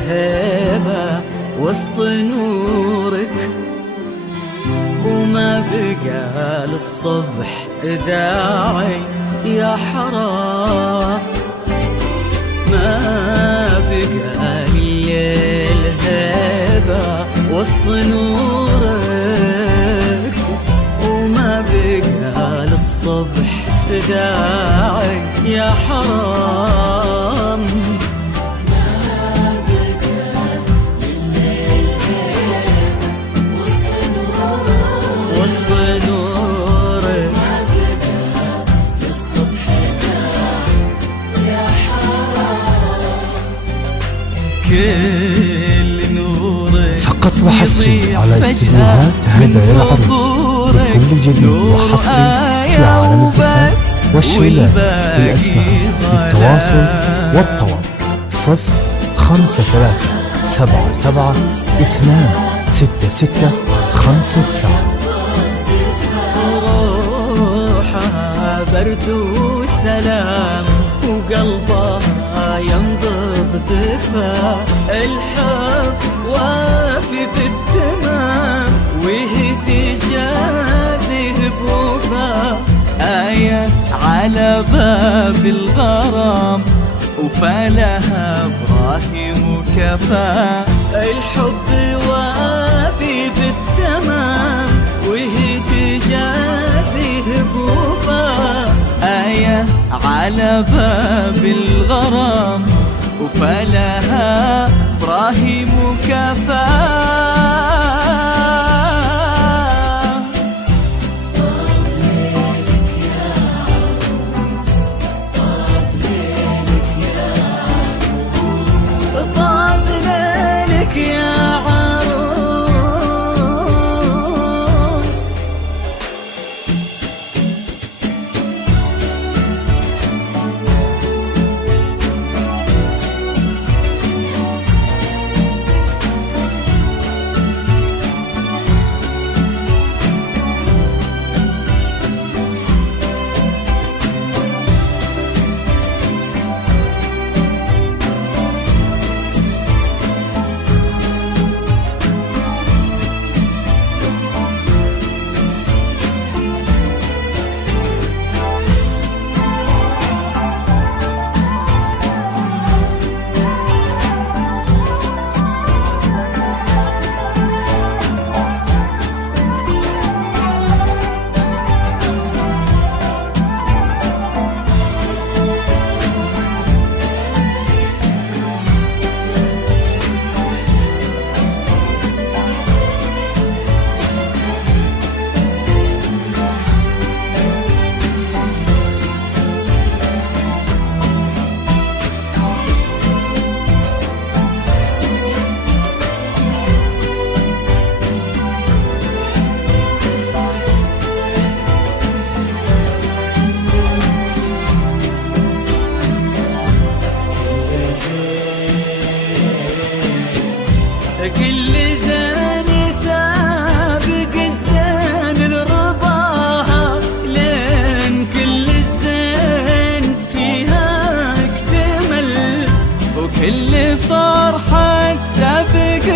الهيبة وسط نورك، وما بقى للصبح داعي يا حرام. ما بقى الليل هيبة وسط نورك، وما بقى للصبح داعي يا حرام. كل نورك فقط وحصري على استديوهات هدايا العروس بكل جديد وحصري في عالم الزفاف والشيلات بالأسماء للتواصل والطلب 057726659. روحها برد وسلام وقلبها ينبض دفا، الحب وافي بالتمام وهي تجازيه بوفا. آية على باب الغرام وفالها إبراهيم وكفى، الحب وافي بالتمام وهي تجازيه بوفا. آية على باب الغرام وفالها إبراهيم وكفى. كل زين سابق الزين لرضاها، لين كل الزين فيها اكتمل، وكل فرحة سابق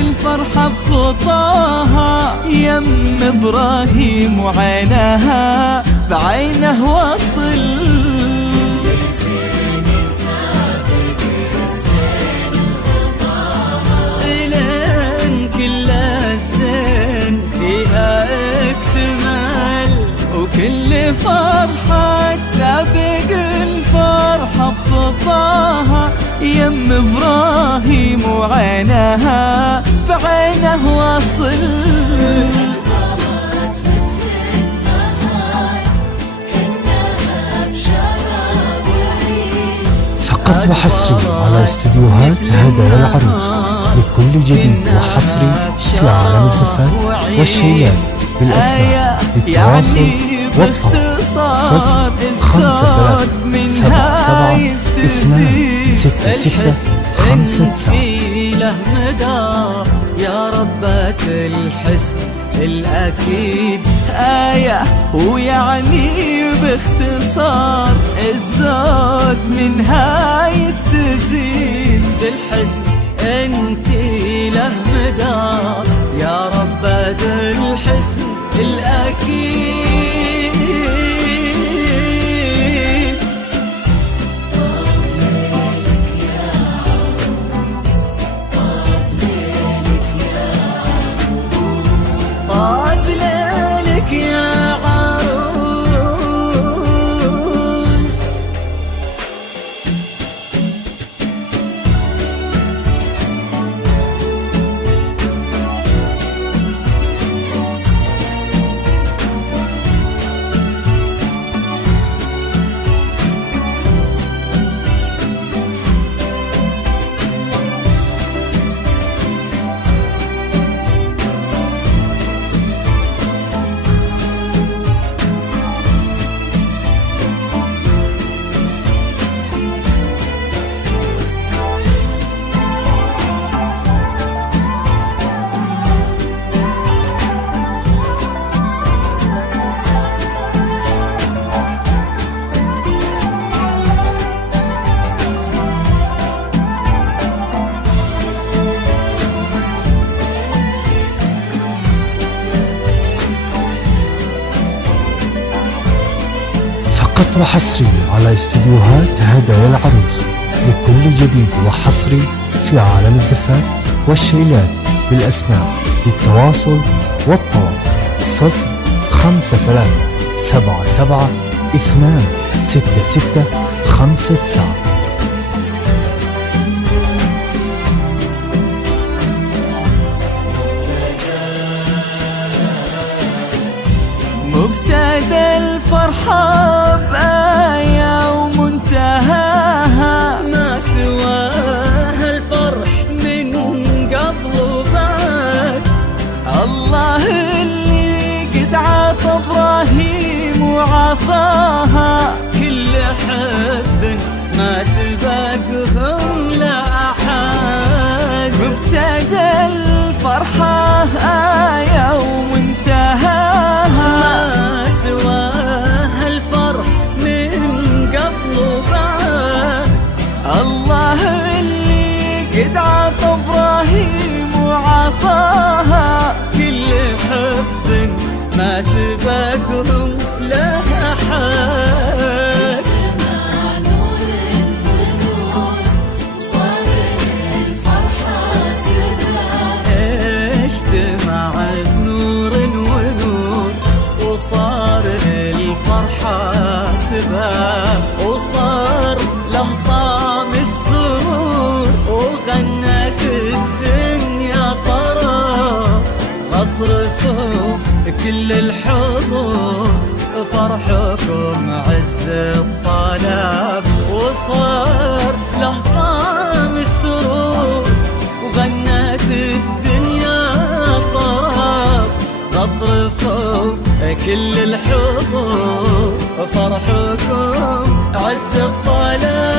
الفرحة بخطاها. يم إبراهيم وعينها بعينه وصل، كل فرحة سابق الفرحة بخطاها. يم إبراهيم وعينها بعينه وصل، فقط وحصري على استديوهات هدايا العروس لكل جديد وحصري في عالم الزفاف والشيلات بالأسماء للتواصل والطلب 057726659. له مدى يا ربة الحسن الأكيد. آية ويعني باختصار الزود منها يستزيد، بالحسن انتي له مدار يا ربة الحسن الأكيد. طاب ليلك يا عروس. فقط وحصري على استديوهات هدايا العروس. لكل جديد وحصري في عالم الزفات والشيلات بالأسماء للتواصل والطلب 05377 مبتدى الفرحة بآية ومنتهاها ما سواها الفرح من قبل وبعد. الله اللي قد عطى إبراهيم وعطاها كل حب ما سبقهم لا أحد. مبتدى الفرحة آية ومنتهاها ما سواها الفرح من قبل وبعد. الله اللي قد عطى إبراهيم وعطاها كل حب ما سبقهم لا أحد. اجتمع نور ونور وصار الفرحة سباق وصار له طعم السرور وغنت الدنيا طرب غطر فوق كل الحضور. فرحكم عز الطلب وصار له طعم السرور وغنت الدنيا طرب غطر فوق كل الحضور. فرحكم عز الطلب